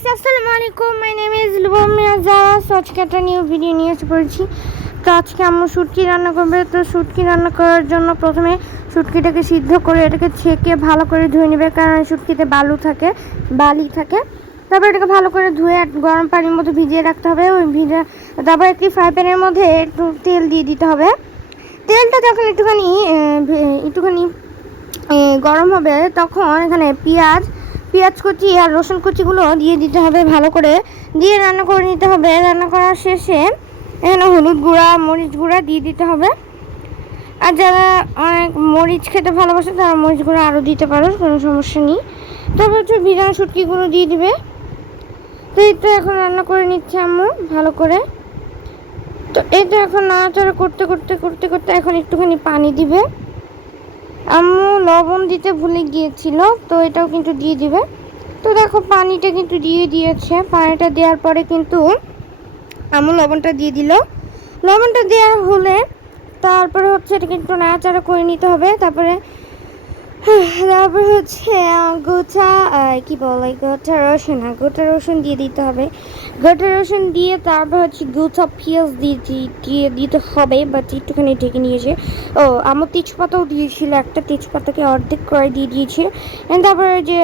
Guys, আসসালামু আলাইকুম। My name is লুবমিয়া জারা। আজকে একটা নিউ ভিডিও নিয়ে এসে পড়েছি। তো আজকে আম্মু শুটকি রান্না করবে। তো শুটকি রান্না করার জন্য প্রথমে শুটকিটাকে সিদ্ধ করে এটাকে ছেঁকে ভালো করে ধুয়ে নেবে, কারণ শুটকিতে বালি থাকে। তারপর এটাকে ভালো করে ধুয়ে গরম পানির মধ্যে ভিজিয়ে রাখতে হবে। তারপর একটি ফ্রাই প্যানের মধ্যে একটু তেল দিয়ে দিতে হবে। তেলটা যখন একটুখানি গরম হবে, তখন এখানে পেঁয়াজ কুচি আর রসুন কুচিগুলো দিয়ে দিতে হবে, ভালো করে দিয়ে রান্না করে নিতে হবে। রান্না করার শেষে এখানে হলুদ গুঁড়া, মরিচ গুঁড়া দিয়ে দিতে হবে। আর যারা অনেক মরিচ খেতে ভালোবাসে তারা মরিচ গুঁড়া আরও দিতে পারো, কোনো সমস্যা নেই। তারপর হচ্ছে ভিজানো শুটকিগুলো দিয়ে দিবে। তো এই তো এখন রান্না করে নিচ্ছে আম্মু ভালো করে। তো এই তো এখন নাড়াচাড়া করতে করতে করতে করতে এখন একটুখানি পানি দিবে। আম্মু লবণ দিতে ভুলে গিয়েছিল, তো এটাও কিন্তু দিয়ে দিবে। তো দেখো পানিটা কিন্তু দিয়ে দিয়েছে। পানিটা দেওয়ার পরে কিন্তু আম্মু লবণটা দিয়ে দিল। লবণটা দেওয়া হলে তারপরে হচ্ছে এটা কিন্তু নাড়াচাড়া করে নিতে হবে। তারপরে হচ্ছে গোটা রসুন দিয়ে দিতে হবে। গোটা রসুন দিয়ে তারপর হচ্ছে গোটা পেঁয়াজ দিয়ে দিতে হবে, বাট একটুখানি ঢেকে নিয়েছে। আমার তেজপাতাও দিয়েছিল, একটা তেজপাতাকে অর্ধেক করে দিয়ে দিয়েছে। তারপরে যে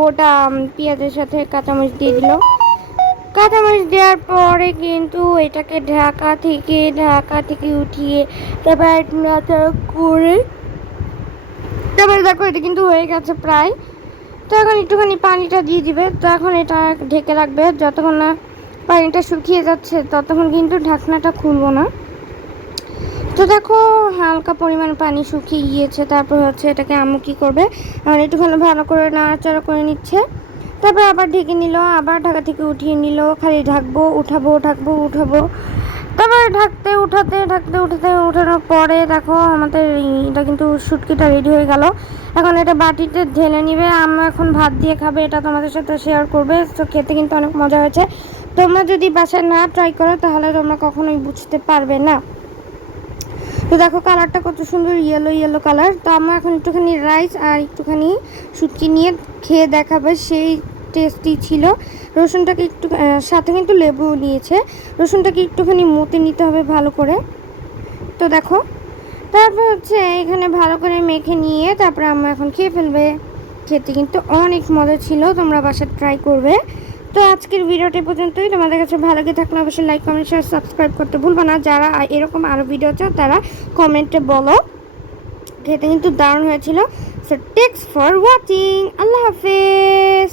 গোটা পেঁয়াজের সাথে কাঁচামরিচ দিয়ে দিল। কাঁচামরিচ দেওয়ার পরে কিন্তু এটাকে ঢাকা থেকে উঠিয়ে তারপর করে তারপরে দেখো এটা কিন্তু হয়ে গেছে প্রায়। তো এখন একটুখানি পানিটা দিয়ে দিবে। তো এখন এটা ঢেকে রাখবে যতক্ষণ না পানিটা শুকিয়ে যাচ্ছে, ততক্ষণ কিন্তু ঢাকনাটা খুলবো না। তো দেখো হালকা পরিমাণ পানি শুকিয়ে গিয়েছে। তারপর হচ্ছে এটাকে আম্মু কী করবে, এখন একটুখানি ভালো করে নাড়াচাড়া করে নিচ্ছে। তারপর আবার ঢেকে নিল, আবার ঢাকা থেকে উঠিয়ে নিল। খালি উঠাবো। তারপরে উঠানোর পরে দেখো আমাদের এটা কিন্তু শুটকিটা রেডি হয়ে গেল। এখন এটা বাটিতে ঢেলে নিবে। আমরা এখন ভাত দিয়ে খাবে, এটা তোমাদের সাথে শেয়ার করবে। তো খেতে কিন্তু অনেক মজা হয়েছে। তোমরা যদি বাসায় না ট্রাই করো তাহলে তোমরা কখনোই বুঝতে পারবে না। তো দেখো কালারটা কত সুন্দর, ইয়েলো কালার। তো আমরা এখন একটুখানি রাইস আর একটুখানি শুটকি নিয়ে খেয়ে দেখাবে, সেই টেস্টি ছিল। রসুনটাকে একটু সাথে কিন্তু লেবু নিয়েছে। রসুনটাকে একটুখানি মতে নিতে হবে ভালো করে। তো দেখো তারপর হচ্ছে এখানে ভালো করে মেখে নিয়ে তারপরে আমরা এখন খেয়ে ফেলবে। খেতে কিন্তু অনেক মজা ছিল, তোমরা বাসায় ট্রাই করবে। তো আজকের ভিডিওটা পর্যন্তই। তোমাদের কাছে ভালো লাগে থাকলে অবশ্যই লাইক, কমেন্ট, শেয়ার, সাবস্ক্রাইব করতে ভুলবো না। যারা এরকম আরও ভিডিও চাও তারা কমেন্টে বলো। খেতে কিন্তু দারুণ হয়েছিল। So thanks for watching. আল্লাহ হাফেজ।